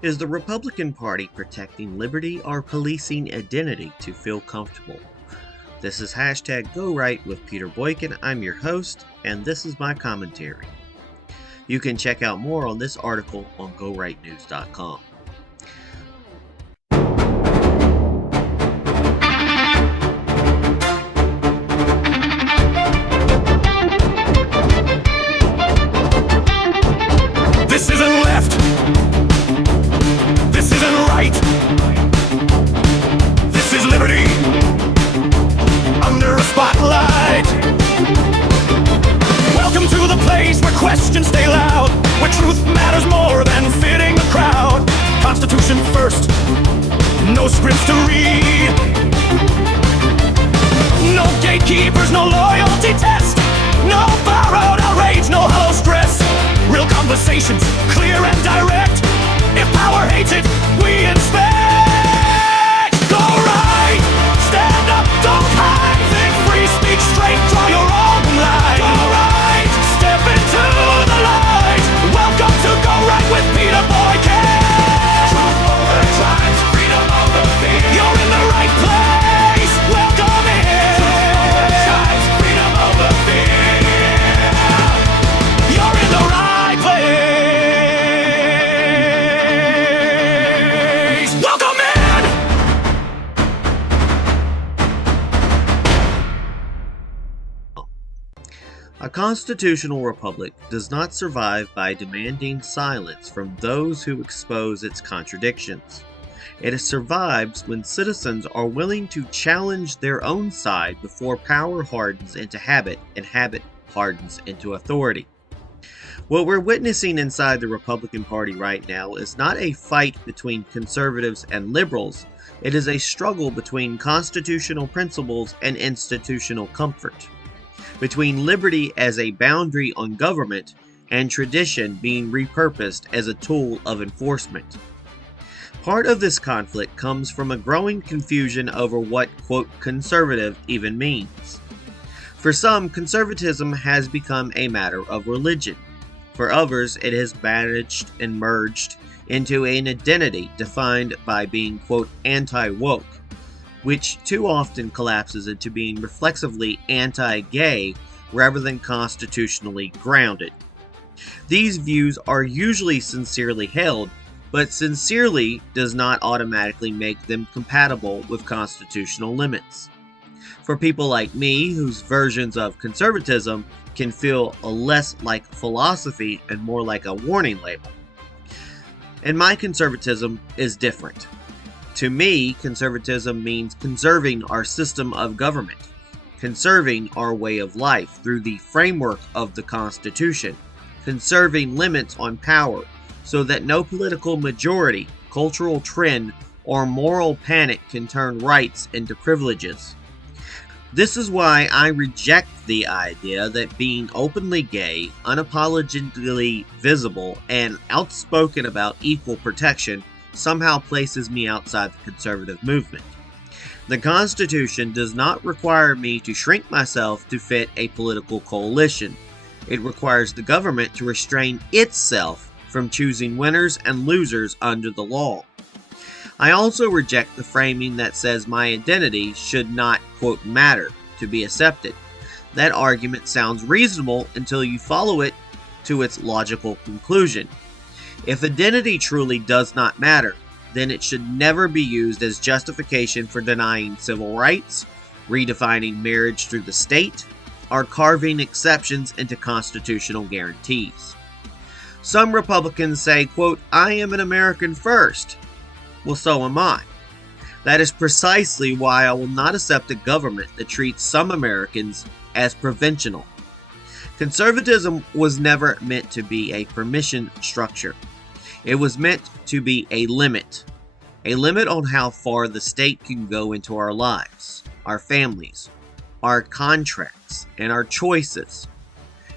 Is the Republican Party protecting liberty or policing identity to feel comfortable? This is hashtag Go Right with Peter Boykin. I'm your host, and this is my commentary. You can check out more on this article on GoRightNews.com. This isn't left. This isn't right. This is liberty under a spotlight. Welcome to the place where questions stay loud, where truth matters more than fitting the crowd. Constitution first, no scripts to read. No gatekeepers, no loyalty test. No borrowed outrage, no hollow stress. Real conversations, clear and direct. If power hates it, we inspect. Go right, stand up, don't hide. Think free, speak straight, draw your own line. Go right, step into the light. Welcome to Go Right with Peter Boykin. Truth over tribes, freedom over fear. You're in the right place, welcome in. Truth over tribes, freedom over fear. You're in the right place. Welcome in. A constitutional republic does not survive by demanding silence from those who expose its contradictions. It survives when citizens are willing to challenge their own side before power hardens into habit and habit hardens into authority. What we're witnessing inside the Republican Party right now is not a fight between conservatives and liberals. It is a struggle between constitutional principles and institutional comfort, between liberty as a boundary on government and tradition being repurposed as a tool of enforcement. Part of this conflict comes from a growing confusion over what, quote, conservative even means. For some, conservatism has become a matter of religion. For others, it has managed and merged into an identity defined by being, quote, anti-woke, which too often collapses into being reflexively anti-gay rather than constitutionally grounded. These views are usually sincerely held, but sincerely does not automatically make them compatible with constitutional limits. For people like me, whose versions of conservatism can feel less like philosophy and more like a warning label. And my conservatism is different. To me, conservatism means conserving our system of government, conserving our way of life through the framework of the Constitution, conserving limits on power so that no political majority, cultural trend, or moral panic can turn rights into privileges. This is why I reject the idea that being openly gay, unapologetically visible, and outspoken about equal protection somehow places me outside the conservative movement. The Constitution does not require me to shrink myself to fit a political coalition. It requires the government to restrain itself from choosing winners and losers under the law. I also reject the framing that says my identity should not, quote, matter to be accepted. That argument sounds reasonable until you follow it to its logical conclusion. If identity truly does not matter, then it should never be used as justification for denying civil rights, redefining marriage through the state, or carving exceptions into constitutional guarantees. Some Republicans say, quote, I am an American first. Well, so am I. That is precisely why I will not accept a government that treats some Americans as provincial. Conservatism was never meant to be a permission structure. It was meant to be a limit on how far the state can go into our lives, our families, our contracts, and our choices.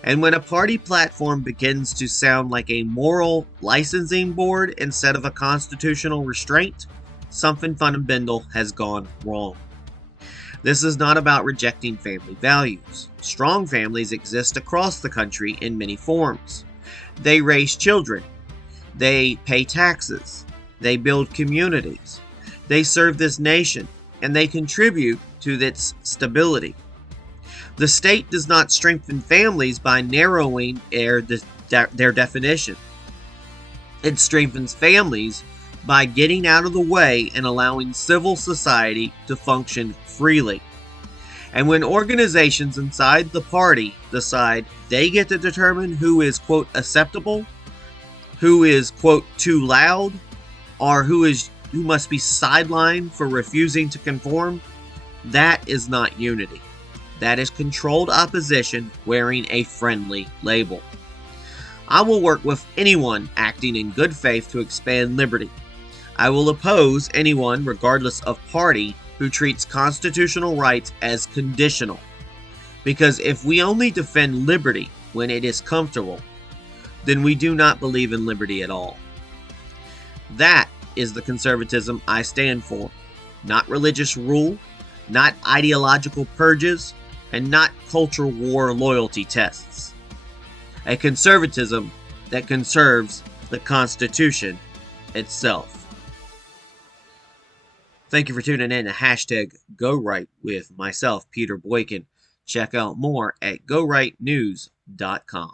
And when a party platform begins to sound like a moral licensing board instead of a constitutional restraint, something fundamental has gone wrong. This is not about rejecting family values. Strong families exist across the country in many forms. They raise children. They pay taxes. They build communities. They serve this nation, and they contribute to its stability. The state does not strengthen families by narrowing their definition. It strengthens families by getting out of the way and allowing civil society to function freely. And when organizations inside the party decide they get to determine who is, quote, acceptable, who is, quote, too loud, or who must be sidelined for refusing to conform, that is not unity. That is controlled opposition wearing a friendly label. I will work with anyone acting in good faith to expand liberty. I will oppose anyone, regardless of party, who treats constitutional rights as conditional. Because if we only defend liberty when it is comfortable, then we do not believe in liberty at all. That is the conservatism I stand for. Not religious rule, not ideological purges, and not culture war loyalty tests. A conservatism that conserves the Constitution itself. Thank you for tuning in to #GoRight with myself, Peter Boykin. Check out more at gorightnews.com.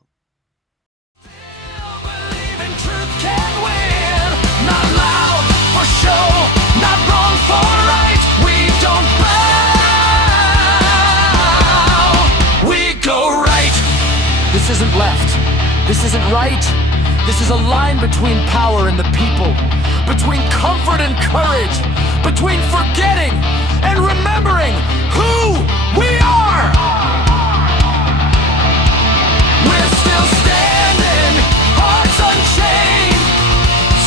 Not loud for show, not wrong for right. We don't bow, we go right. This isn't left, this isn't right. This is a line between power and the people, between comfort and courage, between forgetting and remembering who we are. We're still standing, hearts unchained,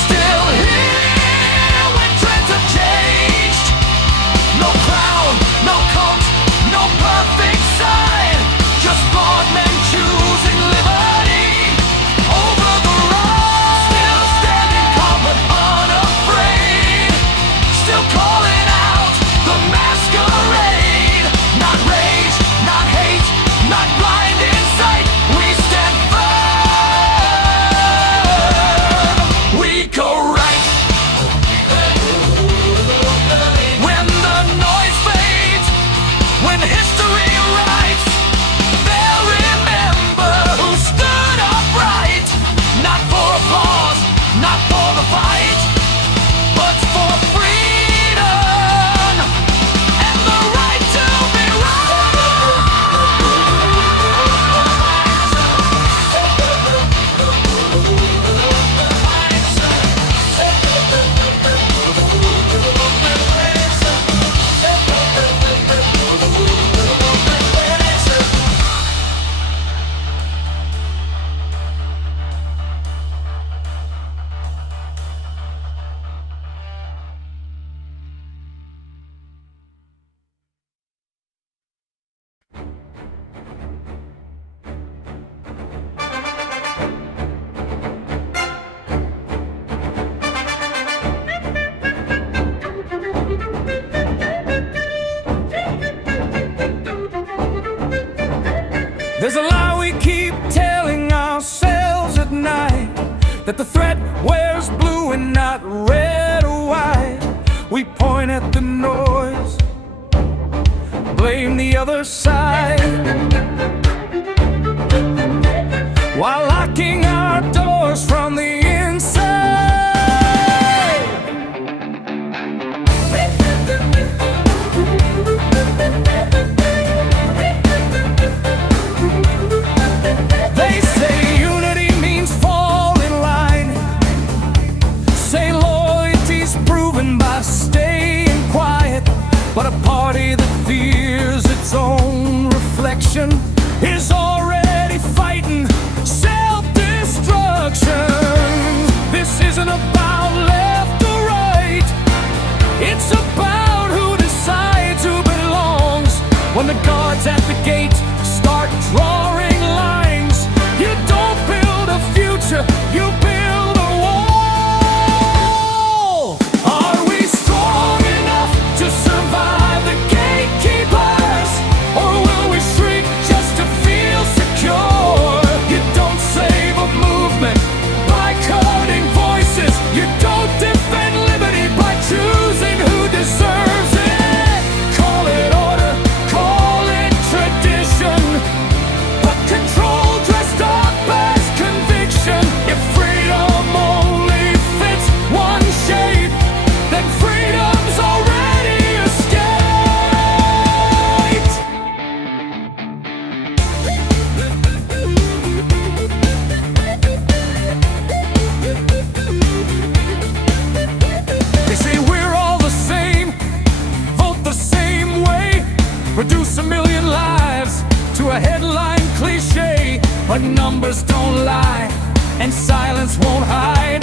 still here when trends have changed. No crown, no coat, no perfect sign, just flawed men choosing liberty over the right. Still standing calm but unafraid, still calling out the masquerade. Not rage, not hate, not blind insight. We stand firm, we go right. When the noise fades, when history writes, they'll remember who stood upright. Not for applause, not for the fight, but for freedom and the right to be There's a lie we keep telling ourselves at night, that the threat wears blue and not red or white. We point at the noise, blame the other side, while locking our doors from the inside. They say unity means fall in line, say loyalty's proven by staying quiet. But a party that fears its own reflection is already fighting self-destruction. This isn't about left or right, it's about who decides who belongs. When the guards at the gate start drawing lines, you don't build a future, you build a wall. Are we strong enough to survive the gatekeepers, or will we shrink just to feel secure? You don't save a movement by cutting voices, you don't defend but numbers don't lie, and silence won't hide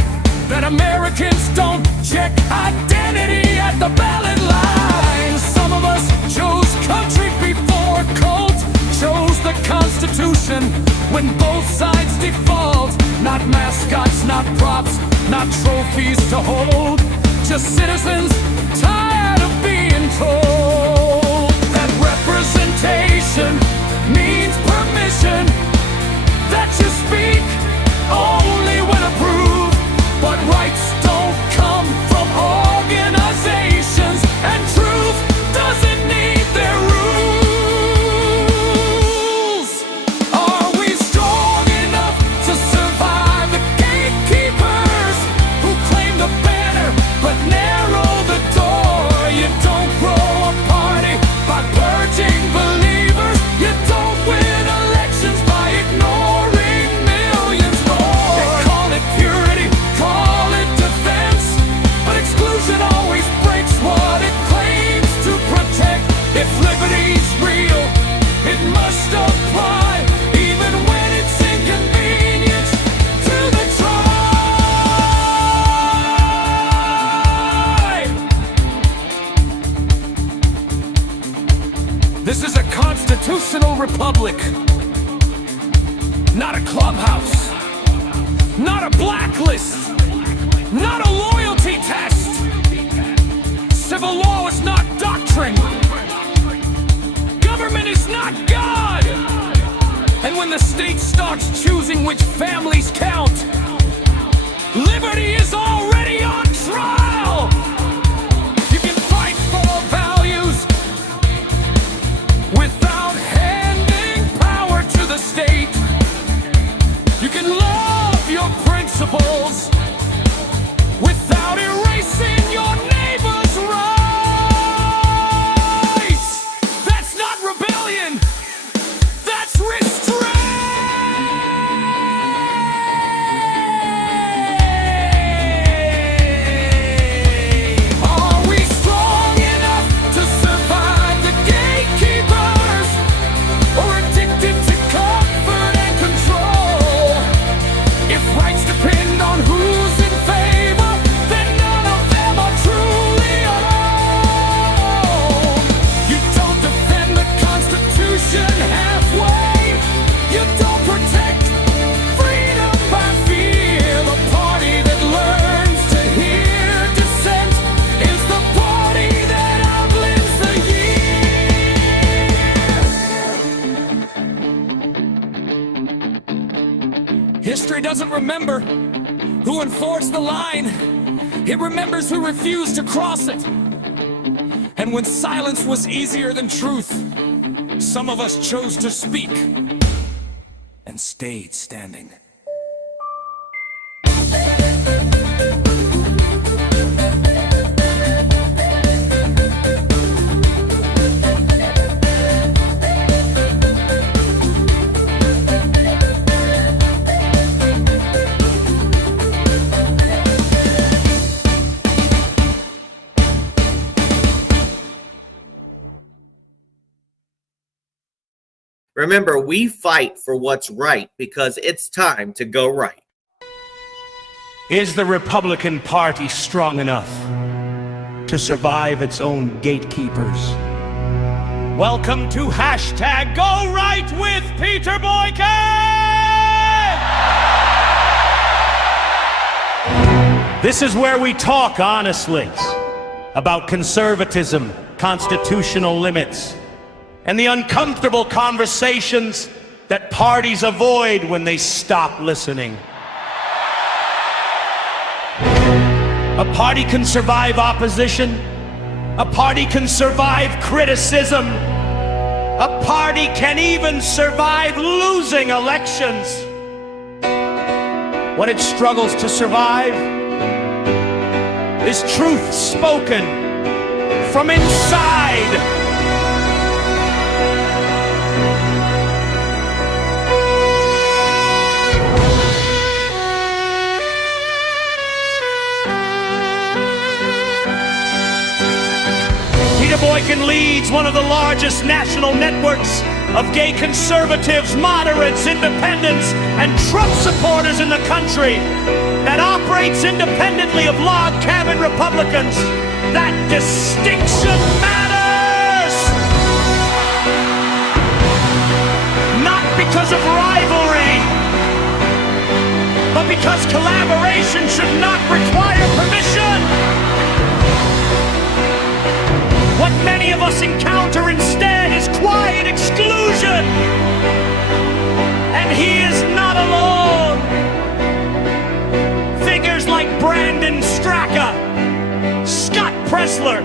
that Americans don't check identity at the ballot line. Some of us chose country before cult, chose the Constitution when both sides default. Not mascots, not props, not trophies to hold, just citizens tired of being told that representation means permission, that you speak only when approved, but rights don't come from organizations, and truth doesn't need their rules. Are we strong enough to survive the gatekeepers who claim the banner but narrow the door? You don't grow a party by purging believers. You don't win elections by ignoring millions more. They call it purity, call it defense, but exclusion always breaks what it claims to protect. If liberty's real, it must apply, even when it's inconvenient to the tribe. This is a constitutional republic, not a clubhouse, not a blacklist, not a loyalty test. Civil law is not doctrine. Government is not God. And when the state starts choosing which families count, liberty is already on trial. You can fight for values without handing power to the state. You can love your principles without erasing your neighbor's rights. That's not rebellion, that's restraint. Are we strong enough to survive the gatekeepers, or addicted to comfort and control? If rights depend on who's in favor, then none of them are truly alone. You don't defend the Constitution halfway. You don't protect freedom by fear. The party that learns to hear dissent is the party that outlives the year. History doesn't remember who enforced the line. It remembers who refused to cross it. And when silence was easier than truth, some of us chose to speak and stayed standing. Remember, we fight for what's right because it's time to go right. Is the Republican Party strong enough to survive its own gatekeepers? Welcome to hashtag Go Right with Peter Boykin! This is where we talk honestly about conservatism, constitutional limits, and the uncomfortable conversations that parties avoid when they stop listening. A party can survive opposition. A party can survive criticism. A party can even survive losing elections. What it struggles to survive is truth spoken from inside. Peter Boykin leads one of the largest national networks of gay conservatives, moderates, independents, and Trump supporters in the country that operates independently of log cabin Republicans. That distinction matters! Not because of rivalry, but because collaboration should not require permission. What many of us encounter instead is quiet exclusion. And he is not alone. Figures like Brandon Straka, Scott Pressler,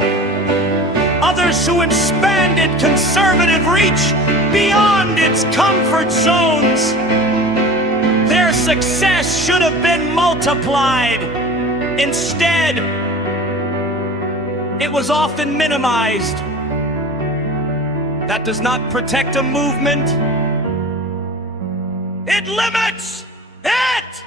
others who expanded conservative reach beyond its comfort zones. Their success should have been multiplied. Instead, it was often minimized. That does not protect a movement. It limits it!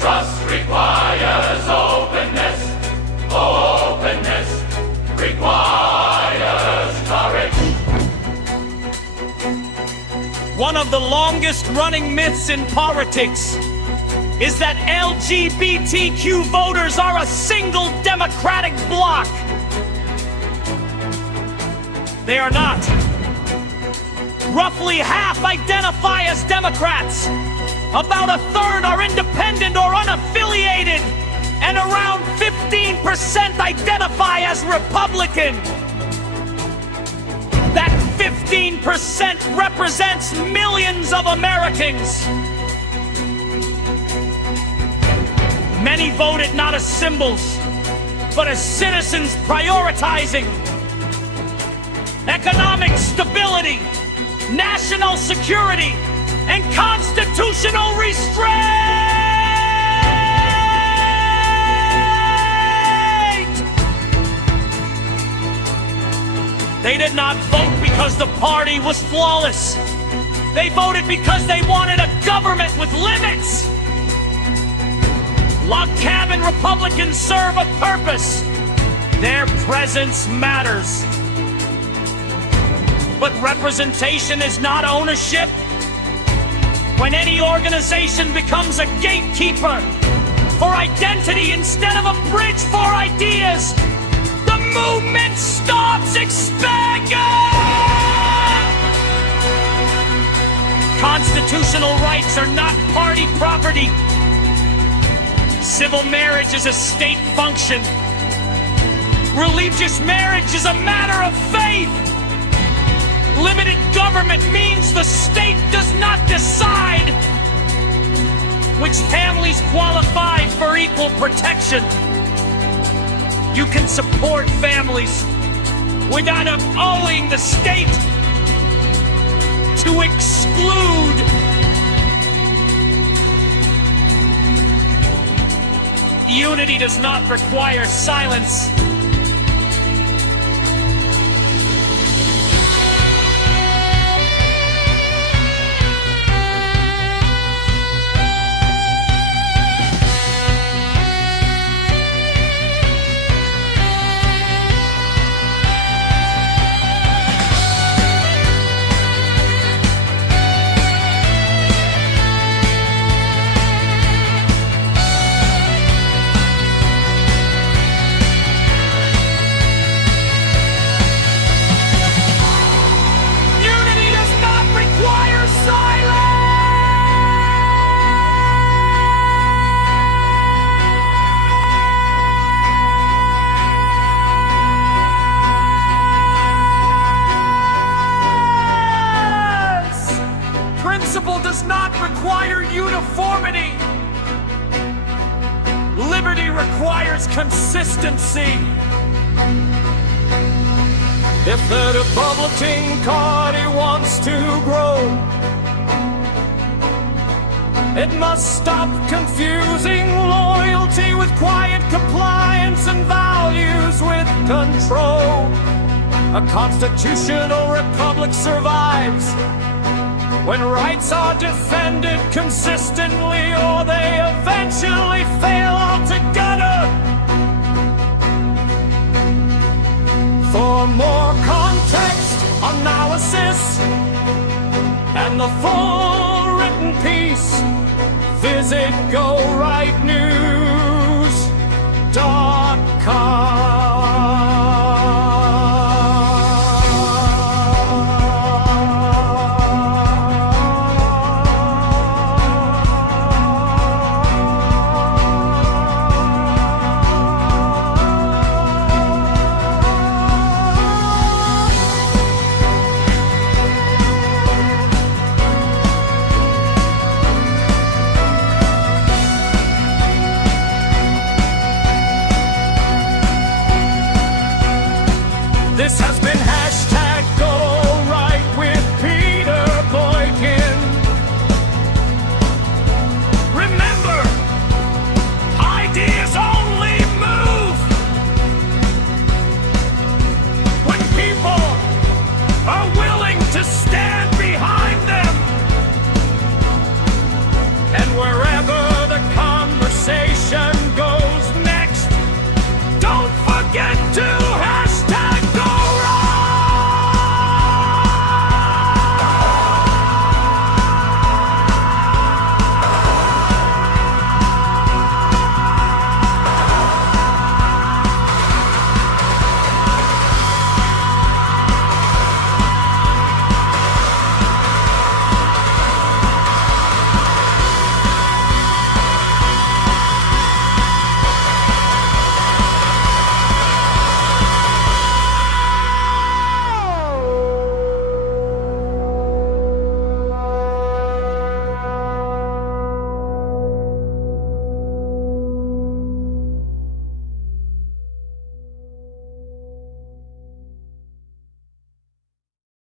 Trust requires openness. Openness requires courage. One of the longest running myths in politics is that LGBTQ voters are a single democratic bloc. They are not. Roughly half identify as Democrats. About a third are independent or unaffiliated, and around 15% identify as Republican. That 15% represents millions of Americans. Many voted not as symbols, but as citizens prioritizing economic stability, national security, and constitutional restraint! They did not vote because the party was flawless. They voted because they wanted a government with limits. Log cabin Republicans serve a purpose. Their presence matters. But representation is not ownership. When any organization becomes a gatekeeper for identity instead of a bridge for ideas, the movement stops expanding! Constitutional rights are not party property. Civil marriage is a state function. Religious marriage is a matter of faith. Limited government means the state does not decide which families qualify for equal protection. You can support families without owing the state to exclude. Unity does not require silence. Does not require uniformity. Liberty requires consistency. If the Republican Party wants to grow, It must stop confusing loyalty with quiet compliance and values with control. A constitutional republic survives when rights are defended consistently, or they eventually fail altogether. For more context, analysis, and the full written piece, visit GoRightNow.org.